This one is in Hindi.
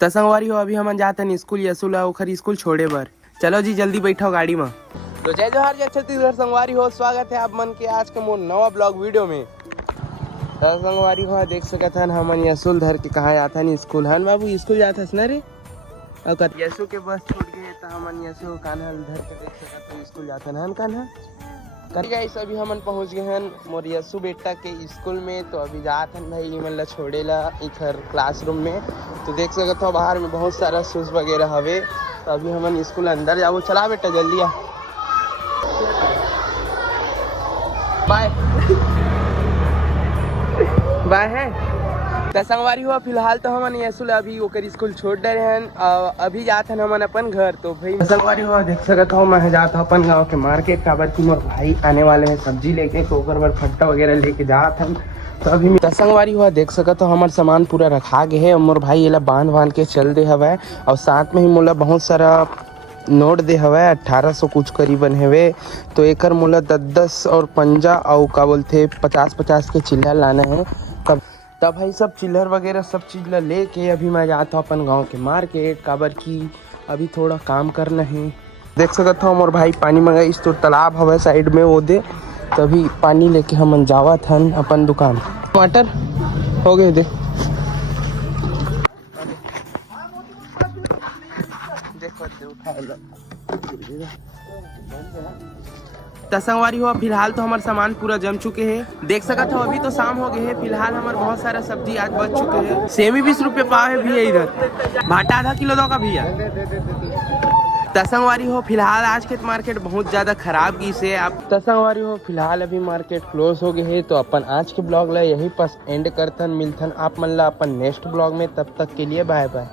तो संगवारी हो अभी हम जाते हैं स्कूल यसुल ओखर स्कूल छोड़े बर। चलो जी जल्दी बैठो गाड़ी में। तो जय जोहार जय छत्तीसगढ़ संगवारी हो, स्वागत है आप मन के आज के मोर नवा ब्लॉग वीडियो में। तो संगवारी हो देख सकत हन हमन यसुल धर के कहाँ जाता है स्कूल। हन बाबू स्कूल जाता है ना रे। और यसु के बस छूट गए तो हमन यसु कान्हा धर के देख सकत हन स्कूल जाता है कान्हा। गाइस अभी हमन पहुंच गए हन मोर यसु बेटा के स्कूल में। तो अभी जात हन भाई इमन ला छोड़ेला इधर क्लासरूम में। तो देख सकते हो बाहर में बहुत सारा शूज वगैरह हवे। तो अभी हमन स्कूल अंदर जाबो। चला बेटा जल्दी आ। बाय बाय है। तो संगवारी हुआ फिलहाल तो हमन यसुल अभी ओकर स्कूल छोड़ डरे हन। अभी जात हन हमन अपन घर। तो भाई संगवारी हुआ देख सकत हो मैं जात हूँ अपन गाँव के मार्केट। काबर की मोर भाई आने वाले हैं सब्जी लेके। तो ओकर बर फट्टा वगैरह लेके जात हन। तो अभी संगवारी हुआ देख सकत हो हमार सामान पूरा रखा गए है। मोर भाई एला बांध के चल दे हवा। और साथ में ही मोला बहुत सारा नोट दे हवा 1800 कुछ करीबन हेवे। तो एकर मोला 10-10 और 50 और का बोलते 50-50 के चिल्लर लाना है। तब भाई सब चिल्लर वगैरह सब चीज़ ला लेके अभी मैं जाता हूँ अपन गांव के मार्केट। काबर की अभी थोड़ा काम करना है। देख सकते हो मोर भाई पानी मंगाई तो तालाब हवा साइड में वो दे। तभी पानी लेके हम जावत हन अपन दुकान। टमाटर हो गए देख संगवारी हो फिलहाल तो हमारे सामान पूरा जम चुके हैं। देख सकते हो अभी तो शाम हो गए है। फिलहाल हमारे बहुत सारा सब्जी आज बच चुके हैं। सेमी 20 रुपये पाव है भैया। इधर भाटा आधा किलो दो का भैया। तसंगवारी हो फिलहाल आज के मार्केट बहुत ज़्यादा खराब की से आप तसंगवारी हो फिलहाल अभी मार्केट क्लोज हो गए है। तो अपन आज के ब्लॉग ला यही पास एंड करतन मिलतन आप मन ला अपन नेक्स्ट ब्लॉग में। तब तक के लिए बाय बाय।